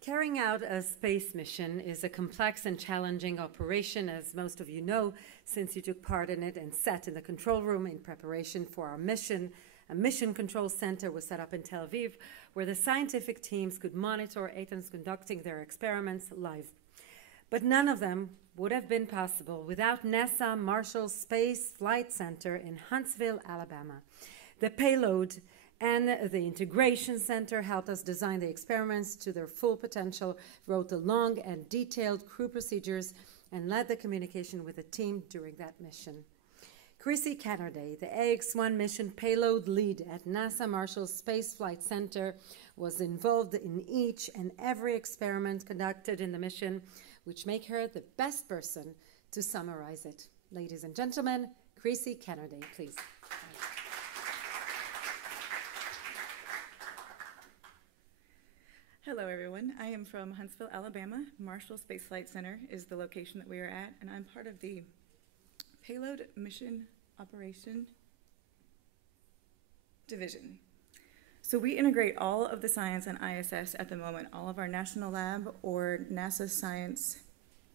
Carrying out a space mission is a complex and challenging operation, as most of you know, since you took part in it and sat in the control room in preparation for our mission. A mission control center was set up in Tel Aviv, where the scientific teams could monitor Eitan's conducting their experiments live. But none of them would have been possible without NASA Marshall Space Flight Center in Huntsville, Alabama. The payload and the Integration Center helped us design the experiments to their full potential, wrote the long and detailed crew procedures, and led the communication with the team during that mission. Crissy Canerday, the AX-1 mission payload lead at NASA Marshall Space Flight Center, was involved in each and every experiment conducted in the mission, which make her the best person to summarize it. Ladies and gentlemen, Crissy Canerday, please. Hello everyone, I am from Huntsville, Alabama. Marshall Space Flight Center is the location that we are at, and I'm part of the Payload Mission Operation Division. So we integrate all of the science on ISS at the moment. All of our national lab or NASA science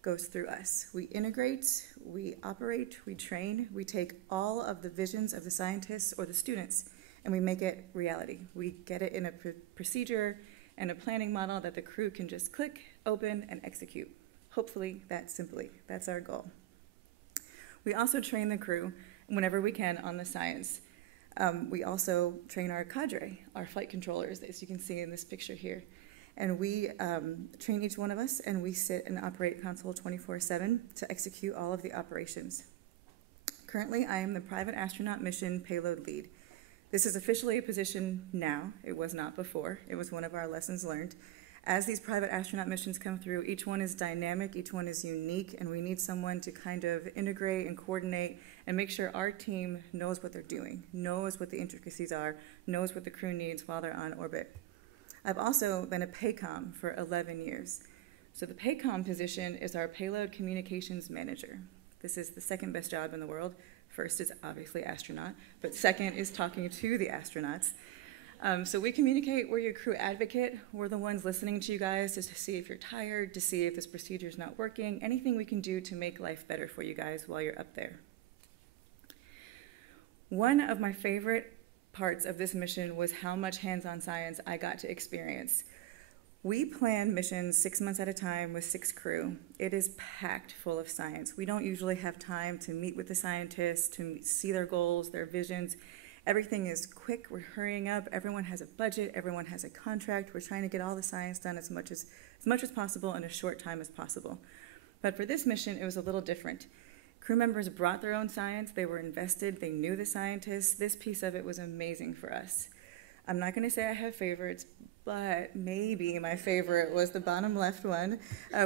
goes through us. We integrate, we operate, we train, we take all of the visions of the scientists or the students and we make it reality. We get it in a procedure and a planning model that the crew can just click, open, and execute. Hopefully that simply. That's our goal. We also train the crew whenever we can on the science. We also train our cadre, our flight controllers, as you can see in this picture here. And we train each one of us, and we sit and operate console 24/7 to execute all of the operations. Currently, I am the Private Astronaut Mission Payload Lead. This is officially a position now. It was not before. It was one of our lessons learned. As these private astronaut missions come through, each one is dynamic, each one is unique, and we need someone to kind of integrate and coordinate and make sure our team knows what they're doing, knows what the intricacies are, knows what the crew needs while they're on orbit. I've also been a PACOM for 11 years. So the PACOM position is our Payload Communications Manager. This is the second best job in the world. First is obviously astronaut, but second is talking to the astronauts. So we communicate, we're your crew advocate. We're the ones listening to you guys just to see if you're tired, to see if this procedure is not working, anything we can do to make life better for you guys while you're up there. One of my favorite parts of this mission was how much hands-on science I got to experience. We plan missions 6 months at a time with 6 crew. It is packed full of science. We don't usually have time to meet with the scientists, to see their goals, their visions. Everything is quick, we're hurrying up, everyone has a budget, everyone has a contract. We're trying to get all the science done as much as possible in a short time as possible. But for this mission, it was a little different. Crew members brought their own science, they were invested, they knew the scientists. This piece of it was amazing for us. I'm not gonna say I have favorites, but maybe my favorite was the bottom left one.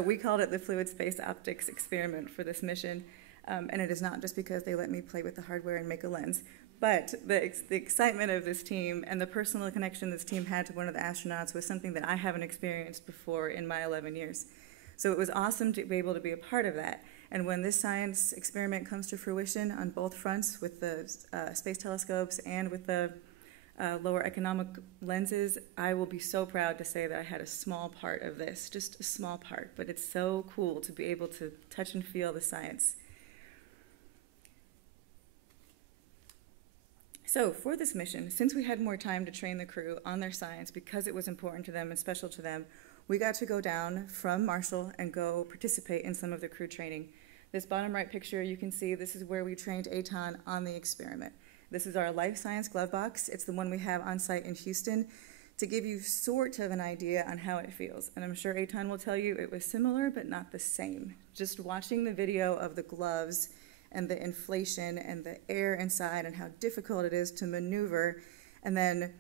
We called it the Fluid Space Optics Experiment for this mission. And it is not just because they let me play with the hardware and make a lens, but the excitement of this team and the personal connection this team had to one of the astronauts was something that I haven't experienced before in my 11 years. So it was awesome to be able to be a part of that. And when this science experiment comes to fruition on both fronts with the space telescopes and with the lower economic lenses, I will be so proud to say that I had a small part of this, just a small part, but it's so cool to be able to touch and feel the science. So for this mission, since we had more time to train the crew on their science because it was important to them and special to them, we got to go down from Marshall and go participate in some of the crew training. This bottom right picture, you can see this is where we trained Eitan on the experiment. This is our life science glove box. It's the one we have on site in Houston to give you sort of an idea on how it feels. And I'm sure Eitan will tell you it was similar, but not the same. Just watching the video of the gloves and the inflation and the air inside and how difficult it is to maneuver. And then,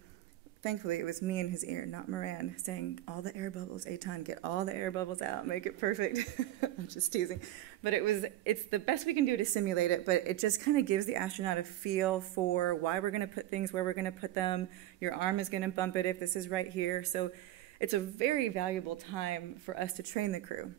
thankfully, it was me in his ear, not Moran, saying, all the air bubbles, Eitan, get all the air bubbles out, make it perfect. I'm just teasing. But it's the best we can do to simulate it, but it just kind of gives the astronaut a feel for why we're going to put things where we're going to put them. Your arm is going to bump it if this is right here. So it's a very valuable time for us to train the crew.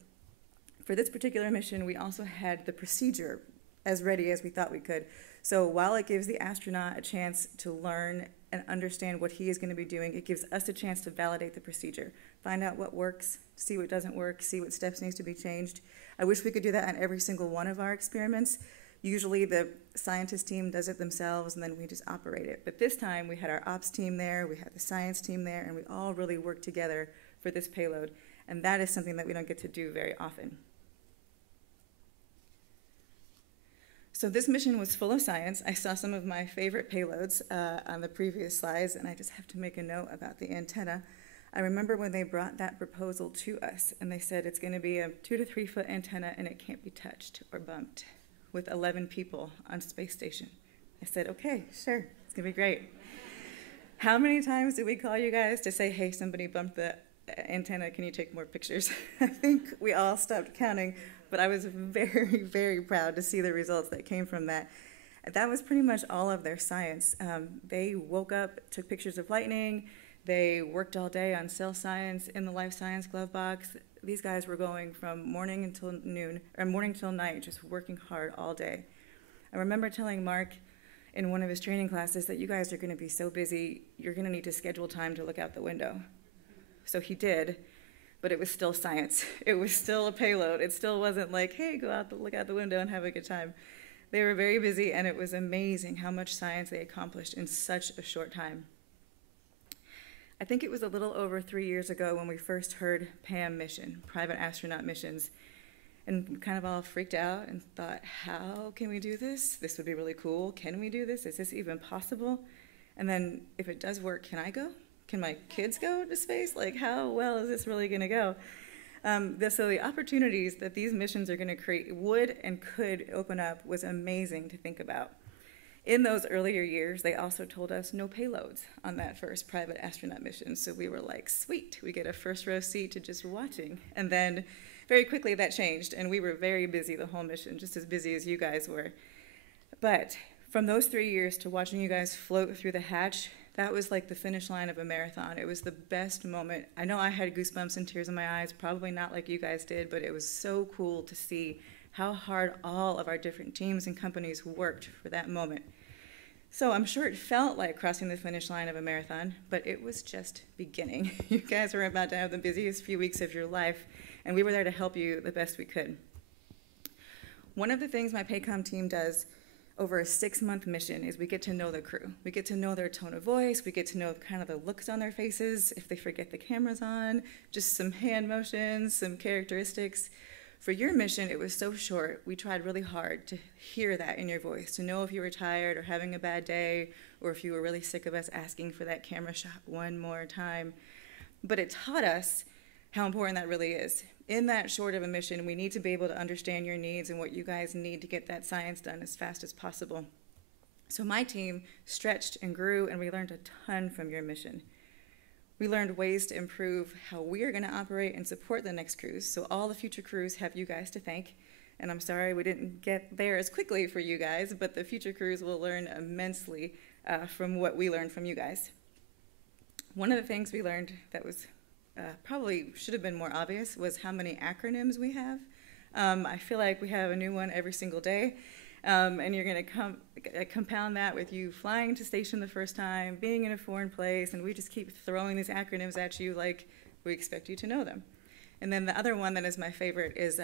For this particular mission, we also had the procedure as ready as we thought we could. So while it gives the astronaut a chance to learn and understand what he is going to be doing, it gives us a chance to validate the procedure, find out what works, see what doesn't work, see what steps needs to be changed. I wish we could do that on every single one of our experiments. Usually the scientist team does it themselves and then we just operate it. But this time we had our ops team there, we had the science team there, and we all really worked together for this payload. And that is something that we don't get to do very often. So this mission was full of science. I saw some of my favorite payloads on the previous slides, and I just have to make a note about the antenna. I remember when they brought that proposal to us, and they said it's going to be a 2 to 3 foot antenna, and it can't be touched or bumped, with 11 people on space station. I said, okay, sure, it's going to be great. How many times did we call you guys to say, hey, somebody bumped the antenna, can you take more pictures? I think we all stopped counting, but I was very, very proud to see the results that came from that. That was pretty much all of their science. They woke up, took pictures of lightning, they worked all day on cell science in the life science glove box. These guys were going from morning until noon, or morning till night, just working hard all day. I remember telling Mark in one of his training classes that you guys are going to be so busy, you're going to need to schedule time to look out the window. So he did, but it was still science. It was still a payload. It still wasn't like, hey, go out, look out the window and have a good time. They were very busy, and it was amazing how much science they accomplished in such a short time. I think it was a little over 3 years ago when we first heard PAM mission, private astronaut missions, and we kind of all freaked out and thought, how can we do this? This would be really cool. Can we do this? Is this even possible? And then if it does work, can I go? Can my kids go to space? Like, how well is this really going to go? So the opportunities that these missions are going to create would and could open up was amazing to think about. In those earlier years, they also told us no payloads on that first private astronaut mission. So we were like, sweet, we get a first row seat to just watching. And then very quickly that changed, and we were very busy the whole mission, just as busy as you guys were. But from those 3 years to watching you guys float through the hatch, that was like the finish line of a marathon. It was the best moment. I know I had goosebumps and tears in my eyes, probably not like you guys did, but it was so cool to see how hard all of our different teams and companies worked for that moment. So I'm sure it felt like crossing the finish line of a marathon, but it was just beginning. You guys were about to have the busiest few weeks of your life, and we were there to help you the best we could. One of the things my Paycom team does over a 6-month mission is we get to know the crew. We get to know their tone of voice. We get to know kind of the looks on their faces, if they forget the cameras on, just some hand motions, some characteristics. For your mission, it was so short. We tried really hard to hear that in your voice, to know if you were tired or having a bad day, or if you were really sick of us asking for that camera shot one more time. But it taught us how important that really is. In that short of a mission, we need to be able to understand your needs and what you guys need to get that science done as fast as possible. So my team stretched and grew, and we learned a ton from your mission. We learned ways to improve how we are going to operate and support the next cruise. So all the future crews have you guys to thank. And I'm sorry we didn't get there as quickly for you guys, but the future crews will learn immensely from what we learned from you guys. One of the things we learned that was probably should have been more obvious was how many acronyms we have. I feel like we have a new one every single day. And you're going to compound that with you flying to station the first time, being in a foreign place, and we just keep throwing these acronyms at you like we expect you to know them. And then the other one that is my favorite is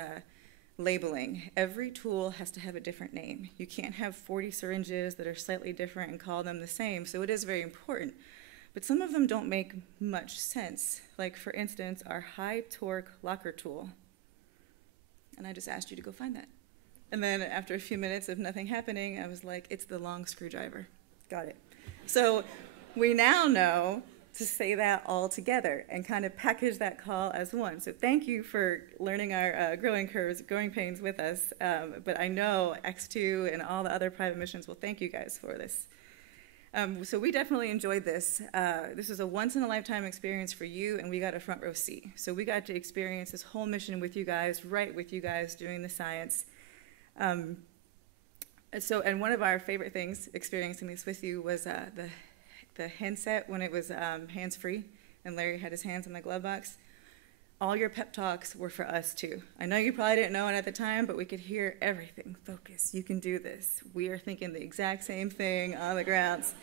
labeling. Every tool has to have a different name. You can't have 40 syringes that are slightly different and call them the same, so it is very important. But some of them don't make much sense. Like, for instance, our high torque locker tool. And I just asked you to go find that. And then after a few minutes of nothing happening, I was like, it's the long screwdriver. Got it. So we now know to say that all together and kind of package that call as one. So thank you for learning our growing curves, growing pains with us. But I know X2 and all the other private missions will thank you guys for this. So we definitely enjoyed this. This was a once-in-a-lifetime experience for you, and we got a front row seat. So we got to experience this whole mission with you guys, right with you guys doing the science. And one of our favorite things experiencing this with you was the handset when it was hands-free, and Larry had his hands in the glove box. all your pep talks were for us too. I know you probably didn't know it at the time, but we could hear everything. Focus, you can do this. We are thinking the exact same thing on the grounds.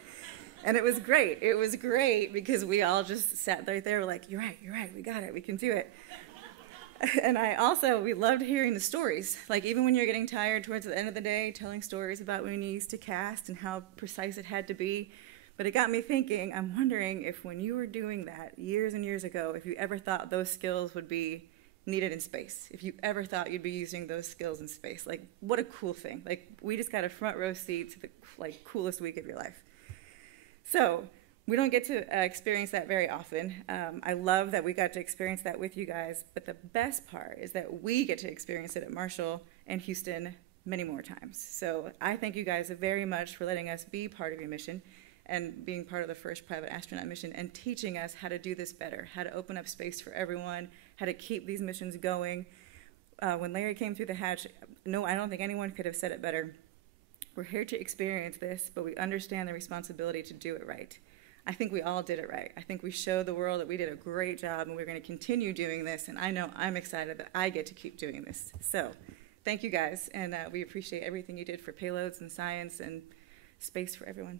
And it was great. It was great because we all just sat right there, like, you're right, we got it, we can do it. And we loved hearing the stories. Like, even when you're getting tired towards the end of the day, telling stories about when you used to cast and how precise it had to be. But it got me thinking, I'm wondering if when you were doing that years and years ago, if you ever thought those skills would be needed in space, if you ever thought you'd be using those skills in space. Like, what a cool thing. Like, we just got a front row seat to the coolest week of your life. So we don't get to experience that very often. I love that we got to experience that with you guys, but the best part is that we get to experience it at Marshall and Houston many more times. So I thank you guys very much for letting us be part of your mission and being part of the first private astronaut mission and teaching us how to do this better, how to open up space for everyone, how to keep these missions going. When Larry came through the hatch, no, I don't think anyone could have said it better. We're here to experience this, but we understand the responsibility to do it right. I think we all did it right. I think we showed the world that we did a great job and we're going to continue doing this, and I know I'm excited that I get to keep doing this. So thank you guys, and we appreciate everything you did for payloads and science and space for everyone.